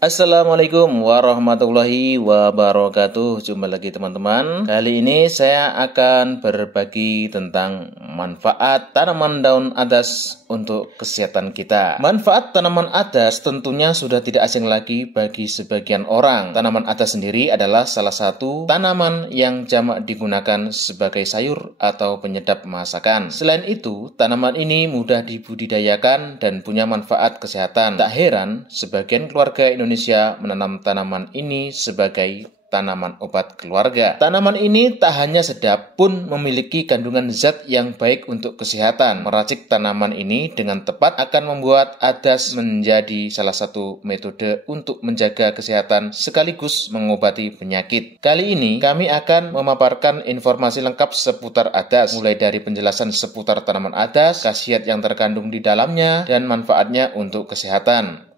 Assalamualaikum warahmatullahi wabarakatuh. Jumpa lagi teman-teman. Kali ini saya akan berbagi tentang manfaat tanaman daun adas untuk kesehatan kita. Manfaat tanaman adas tentunya sudah tidak asing lagi bagi sebagian orang. Tanaman adas sendiri adalah salah satu tanaman yang jamak digunakan sebagai sayur atau penyedap masakan. Selain itu, tanaman ini mudah dibudidayakan dan punya manfaat kesehatan. Tak heran, sebagian keluarga Indonesia menanam tanaman ini sebagai tanaman obat keluarga. Tanaman ini tak hanya sedap, pun memiliki kandungan zat yang baik untuk kesehatan. Meracik tanaman ini dengan tepat akan membuat adas menjadi salah satu metode untuk menjaga kesehatan sekaligus mengobati penyakit. Kali ini kami akan memaparkan informasi lengkap seputar adas, mulai dari penjelasan seputar tanaman adas, khasiat yang terkandung di dalamnya, dan manfaatnya untuk kesehatan.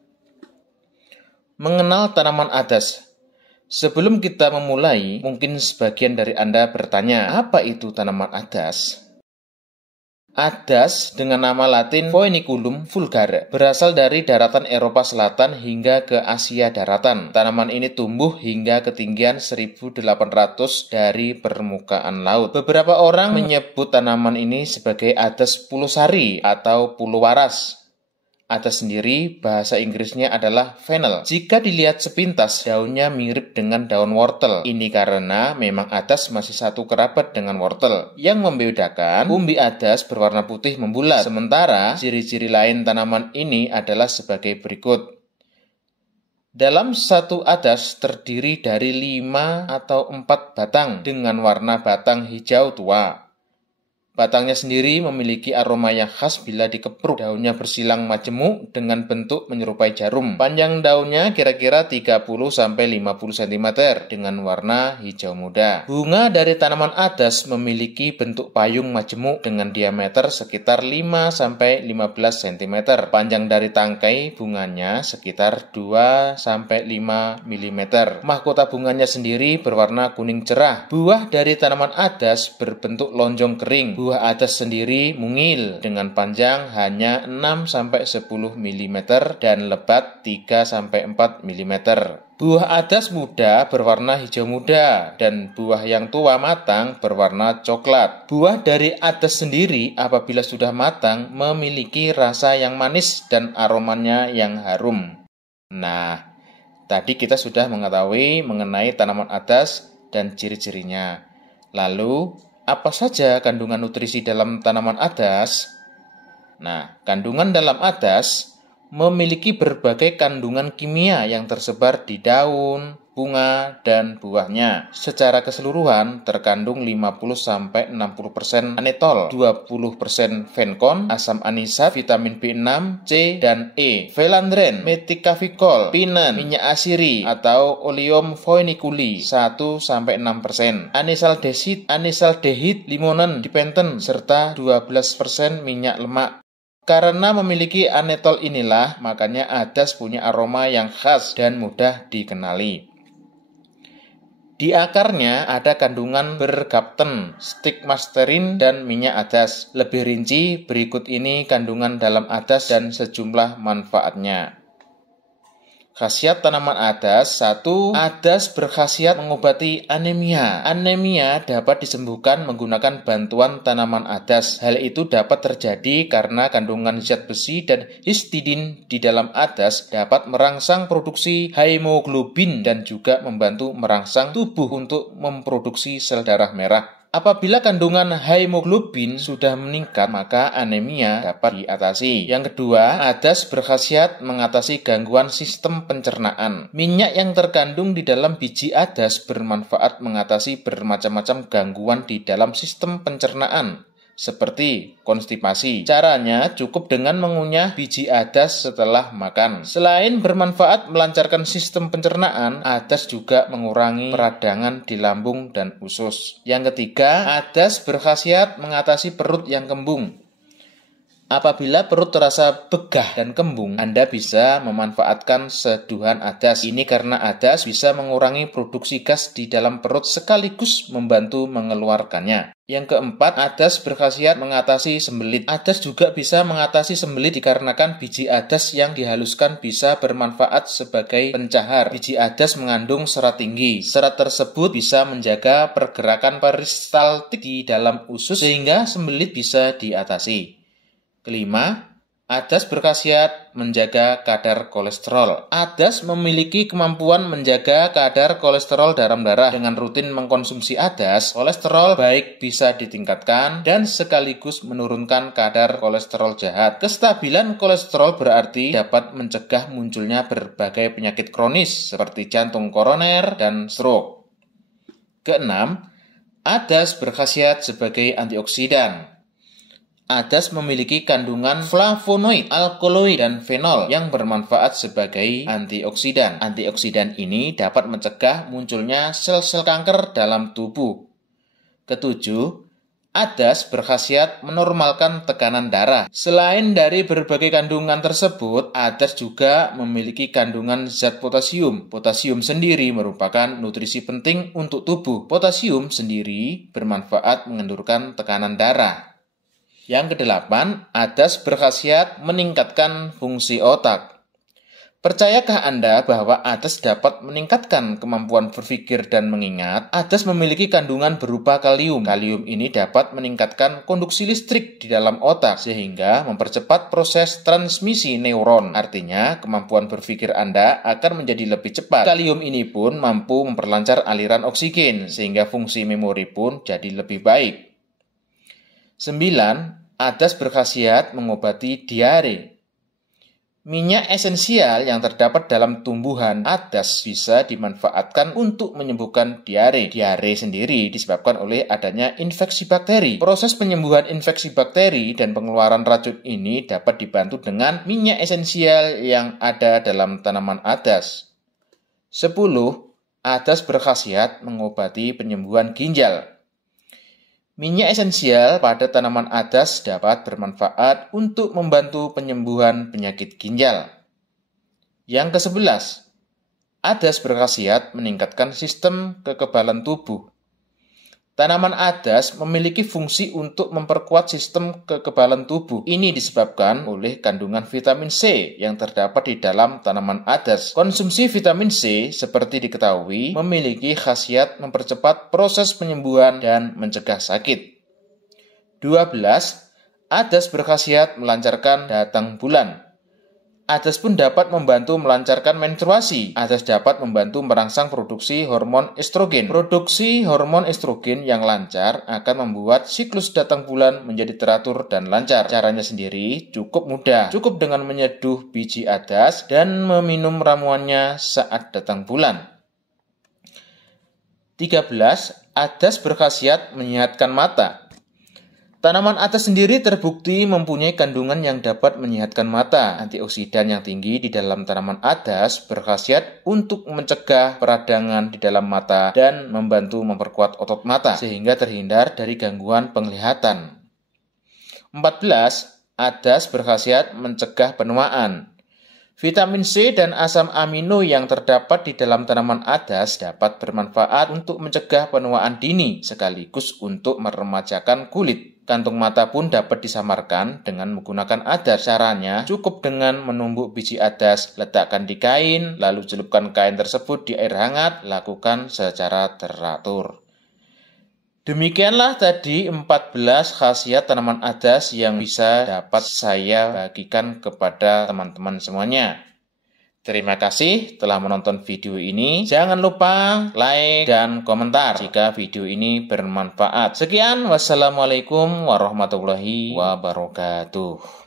Mengenal tanaman adas. Sebelum kita memulai, mungkin sebagian dari Anda bertanya, apa itu tanaman adas? Adas dengan nama latin Phoenicum vulgare berasal dari daratan Eropa Selatan hingga ke Asia daratan. Tanaman ini tumbuh hingga ketinggian 1.800 dari permukaan laut. Beberapa orang menyebut tanaman ini sebagai adas pulosari atau puluwaras. Adas sendiri bahasa Inggrisnya adalah fennel. Jika dilihat sepintas, daunnya mirip dengan daun wortel. Ini karena memang adas masih satu kerabat dengan wortel. Yang membedakan, umbi adas berwarna putih membulat. Sementara, ciri-ciri lain tanaman ini adalah sebagai berikut. Dalam satu adas terdiri dari 5 atau 4 batang dengan warna batang hijau tua. Batangnya sendiri memiliki aroma yang khas bila dikepruk. Daunnya bersilang majemuk dengan bentuk menyerupai jarum. Panjang daunnya kira-kira 30-50 cm dengan warna hijau muda. Bunga dari tanaman adas memiliki bentuk payung majemuk dengan diameter sekitar 5-15 cm. Panjang dari tangkai bunganya sekitar 2-5 mm. Mahkota bunganya sendiri berwarna kuning cerah. Buah dari tanaman adas berbentuk lonjong kering. Buah adas sendiri mungil dengan panjang hanya 6-10 mm dan lebat 3-4 mm. Buah adas muda berwarna hijau muda dan buah yang tua matang berwarna coklat. Buah dari adas sendiri apabila sudah matang memiliki rasa yang manis dan aromanya yang harum. Nah, tadi kita sudah mengetahui mengenai tanaman adas dan ciri-cirinya. Lalu, apa saja kandungan nutrisi dalam tanaman adas? Nah, kandungan dalam adas memiliki berbagai kandungan kimia yang tersebar di daun, bunga, dan buahnya. Secara keseluruhan terkandung 50-60% anetol, 20% venkon, asam anisat, vitamin B6, C, dan E, velandren, metikavikol, pinen, minyak asiri atau oleum phoeniculi 1-6%, anisaldehid, limonen, dipenten, serta 12% minyak lemak. Karena memiliki anetol inilah, makanya adas punya aroma yang khas dan mudah dikenali. Di akarnya ada kandungan bergapten, stigmasterin, dan minyak adas. Lebih rinci, berikut ini kandungan dalam adas dan sejumlah manfaatnya. Khasiat tanaman adas. 1. Adas berkhasiat mengobati anemia. Anemia dapat disembuhkan menggunakan bantuan tanaman adas. Hal itu dapat terjadi karena kandungan zat besi dan histidin di dalam adas dapat merangsang produksi hemoglobin dan juga membantu merangsang tubuh untuk memproduksi sel darah merah. Apabila kandungan hemoglobin sudah meningkat, maka anemia dapat diatasi. Yang kedua, adas berkhasiat mengatasi gangguan sistem pencernaan. Minyak yang terkandung di dalam biji adas bermanfaat mengatasi bermacam-macam gangguan di dalam sistem pencernaan, seperti konstipasi. Caranya cukup dengan mengunyah biji adas setelah makan. Selain bermanfaat melancarkan sistem pencernaan, adas juga mengurangi peradangan di lambung dan usus. Yang ketiga, adas berkhasiat mengatasi perut yang kembung. Apabila perut terasa begah dan kembung, Anda bisa memanfaatkan seduhan adas. Ini karena adas bisa mengurangi produksi gas di dalam perut sekaligus membantu mengeluarkannya. Yang keempat, adas berkhasiat mengatasi sembelit. Adas juga bisa mengatasi sembelit dikarenakan biji adas yang dihaluskan bisa bermanfaat sebagai pencahar. Biji adas mengandung serat tinggi. Serat tersebut bisa menjaga pergerakan peristaltik di dalam usus sehingga sembelit bisa diatasi. Kelima, adas berkhasiat menjaga kadar kolesterol. Adas memiliki kemampuan menjaga kadar kolesterol dalam darah. Dengan rutin mengkonsumsi adas, kolesterol baik bisa ditingkatkan dan sekaligus menurunkan kadar kolesterol jahat. Kestabilan kolesterol berarti dapat mencegah munculnya berbagai penyakit kronis seperti jantung koroner dan stroke. Keenam, adas berkhasiat sebagai antioksidan. Adas memiliki kandungan flavonoid, alkaloid, dan fenol yang bermanfaat sebagai antioksidan. Antioksidan ini dapat mencegah munculnya sel-sel kanker dalam tubuh. Ketujuh, adas berkhasiat menormalkan tekanan darah. Selain dari berbagai kandungan tersebut, adas juga memiliki kandungan zat potasium. Potasium sendiri merupakan nutrisi penting untuk tubuh. Potasium sendiri bermanfaat mengendurkan tekanan darah. Yang kedelapan, adas berkhasiat meningkatkan fungsi otak. Percayakah Anda bahwa adas dapat meningkatkan kemampuan berpikir dan mengingat? Adas memiliki kandungan berupa kalium. Kalium ini dapat meningkatkan konduksi listrik di dalam otak sehingga mempercepat proses transmisi neuron. Artinya, kemampuan berpikir Anda akan menjadi lebih cepat. Kalium ini pun mampu memperlancar aliran oksigen sehingga fungsi memori pun jadi lebih baik. 9. Adas berkhasiat mengobati diare. Minyak esensial yang terdapat dalam tumbuhan adas bisa dimanfaatkan untuk menyembuhkan diare. Diare sendiri disebabkan oleh adanya infeksi bakteri. Proses penyembuhan infeksi bakteri dan pengeluaran racun ini dapat dibantu dengan minyak esensial yang ada dalam tanaman adas. 10. Adas berkhasiat mengobati penyembuhan ginjal. Minyak esensial pada tanaman adas dapat bermanfaat untuk membantu penyembuhan penyakit ginjal. Yang ke-11, adas berkhasiat meningkatkan sistem kekebalan tubuh. Tanaman adas memiliki fungsi untuk memperkuat sistem kekebalan tubuh. Ini disebabkan oleh kandungan vitamin C yang terdapat di dalam tanaman adas. Konsumsi vitamin C, seperti diketahui, memiliki khasiat mempercepat proses penyembuhan dan mencegah sakit. 12. Adas berkhasiat melancarkan datang bulan. Adas pun dapat membantu melancarkan menstruasi. Adas dapat membantu merangsang produksi hormon estrogen. Produksi hormon estrogen yang lancar akan membuat siklus datang bulan menjadi teratur dan lancar. Caranya sendiri cukup mudah. Cukup dengan menyeduh biji adas dan meminum ramuannya saat datang bulan. 13. Adas berkhasiat menyehatkan mata. Tanaman adas sendiri terbukti mempunyai kandungan yang dapat menyehatkan mata. Antioksidan yang tinggi di dalam tanaman adas berkhasiat untuk mencegah peradangan di dalam mata dan membantu memperkuat otot mata sehingga terhindar dari gangguan penglihatan. 14. Adas berkhasiat mencegah penuaan. Vitamin C dan asam amino yang terdapat di dalam tanaman adas dapat bermanfaat untuk mencegah penuaan dini sekaligus untuk meremajakan kulit. Kantung mata pun dapat disamarkan dengan menggunakan adas. Caranya cukup dengan menumbuk biji adas, letakkan di kain, lalu celupkan kain tersebut di air hangat, lakukan secara teratur. Demikianlah tadi 14 khasiat tanaman adas yang bisa dapat saya bagikan kepada teman-teman semuanya. Terima kasih telah menonton video ini. Jangan lupa like dan komentar jika video ini bermanfaat. Sekian, wassalamualaikum warahmatullahi wabarakatuh.